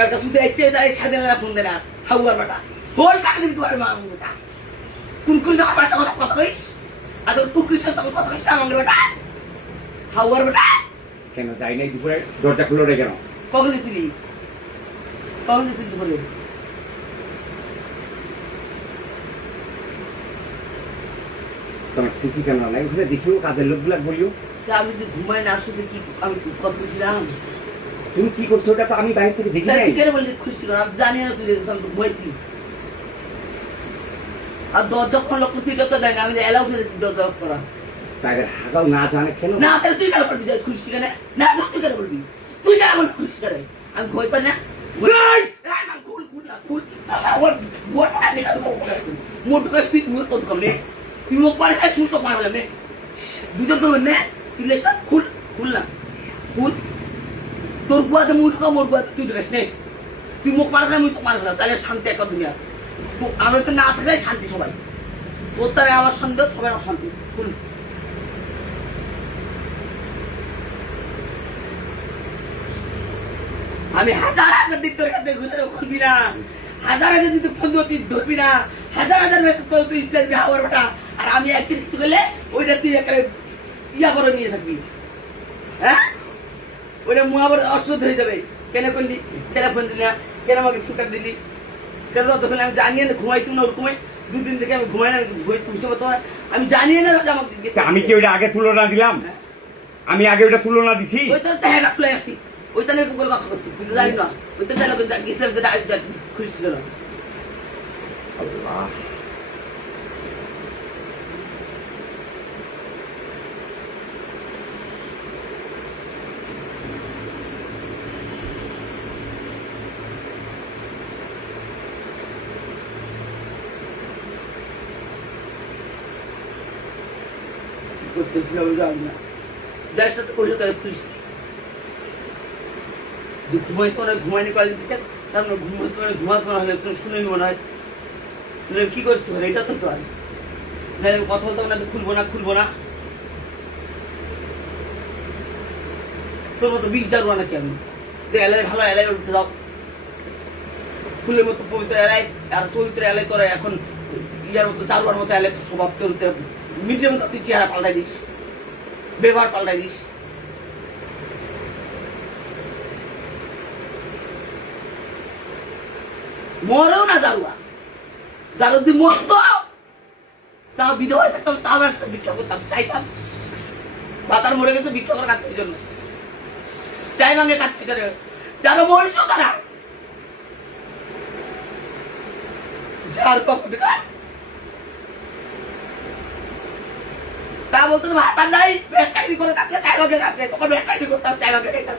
কালকে শুধু এসে তাই সাথে ফোন দেয় না হাউয়ার বেটা হোল কাকে দিবি তোমার মা বেটা কুরকুরি যখন বেটা কথা কইস আর তোর কুরকুরির সাথে তখন কথা কইস না আমার বেটা হাউয়ার বেটা কেন যাই নাই দুপুরে দরজা খুলে রে কেন কখন গেছিলি দুপুরে তোমার সিসি ক্যামেরা নাই ওখানে দেখিও কাজের লোকগুলা বলিও আমি যদি ঘুমাই না শুধু কি আমি কথা বলছিলাম তুমি কি করছো ওটা তো আমি বাইরে থেকে দেখি নাই কেন বললি খুশি কর আমি জানি না তুই আমি ঘুমাইছি আর দরজা কোন লোক খুশি তো দেয় না আমি এলাও করেছি দরজা করা তাদের হাগাও না জানে কেন না তাহলে তুই কেন বলবি খুশি কেন না তুই কেন বলবি তুই কেন বলবি খুশি করে আমি ভয় পাই না মোট তুই মুখ তো কমলে তুই মুখ পারে শুন তো পারলাম নে দুজন তো নে তুই লেসটা খুল না খুল তোর গুয়াতে মুখ কা মোর গুয়াতে তুই ড্রেস নে তুই মুখ পারবে না মুই তো পারবে না তাহলে শান্তি একটা দুনিয়া তো আমরা তো না থাকলে শান্তি সবাই তোর তারে আমার সন্দেহ সবাই অশান্তি খুল আমি হাজার দিক তোর কাছে ঘুরে খুলবি না হাজার দিন তুই ফোন তুই ধরবি না হাজার মেসেজ তোর তুই প্লেস হাওয়ার বেটা আর আমি একদিন কিছু করলে ওইটা তুই একটা ইয়া করে নিয়ে থাকবি হ্যাঁ ওইটা মুখ আবার অসুস্থ হয়ে যাবে কেন করলি কেন ফোন দিলি না কেন আমাকে ফুটার দিলি কেন তখন আমি জানিয়ে না ঘুমাইছি না ওরকমই দুদিন থেকে আমি ঘুমাই না ঘুমাইছি তোমার আমি জানিয়ে না আমাকে আমি কি ওইটা আগে তুলনা দিলাম আমি আগে ওইটা তুলনা দিছি ওই তো হ্যাঁ ফুলে আসি ওই তো এরকম করে কথা করছি কিন্তু জানি না ওই তো গেছিলাম খুশি ছিল আল্লাহ করতেছিলাম জানি না যার সাথে করলে তাহলে খুশি যে ঘুমাইতে মনে হয় ঘুমাইনি কদিন থেকে তার মানে ঘুমাতে মনে হলে তুমি শুনে মনে হয় কি করছি বলে এটা তো আর আমি কথা বলতে না খুলবো না তোর মতো 20 যাবো নাকি আমি এলাই ভালো এলাই উঠতে দাও ফুলের মতো পবিত্র এলাই আর চরিত্র এলাই করে এখন ইয়ার মতো চারুয়ার মতো এলাই তো স্বভাব চরিত্র মিটের মতো তুই চেহারা পাল্টাই দিস ব্যবহার পাল্টাই দিস মরেও না জারুয়া জারু দি মরতো তাও বিধবা থাকতাম তাও ভিক্ষা করতাম চাইতাম বাতার মরে গেছে ভিক্ষা করে কাটতে জন্য চাই ভাঙে কাটতে করে যারা মরিস তারা যার কখন তা বলতো ভাতার নাই ব্যবসায়ী করে কাছে চাই ভাঙে কাছে তখন ব্যবসায়ী করতাম চাই ভাঙে খাইতাম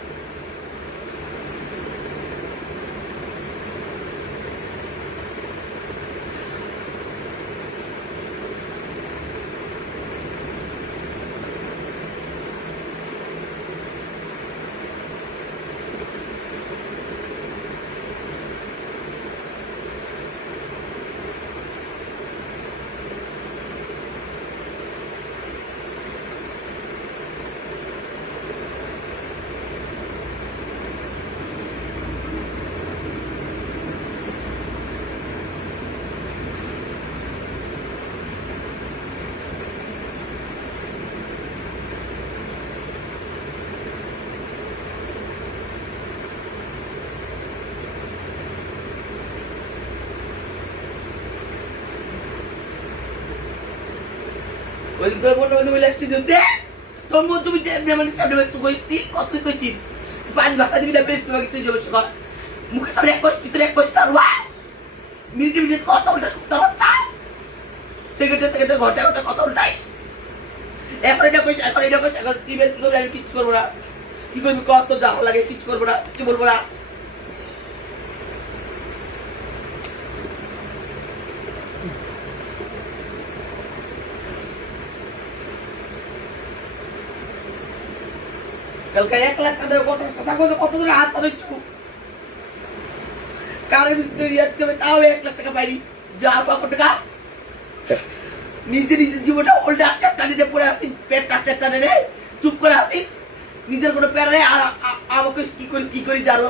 ওই করে বলে আসছি দে তোর মত তুমি মেমানের সামনে বেশ কইছি কত কইছি পাঁচ ভাষা দিবি না বেশ বাকি তুই জবস কর মুখে সামনে এক কোষ পিছনে এক কোষ তারওয়া মিনিটে কত উল্টা সুতা হচ্ছে সেক্রেটারি ঘটা কত উল্টাইস এখন এটা কইস এখন কি বেশ করবি আমি কিছু করবো না কি করবি কত যা লাগে কিছু করবো না কিছু বলবো না কালকে 1 লাখ টাকা কত ধরে হাত পাচ্ছ কারের ভিতরে তাও 1 লাখ টাকা পাইনি যা কত টাকা নিজের জীবনটা ওল্ডে চারটা নিতে পড়ে আসি পেটটা চারটা নিয়ে চুপ করে আসি নিজের কোনো প্যারে আর আমাকে কি করি জানো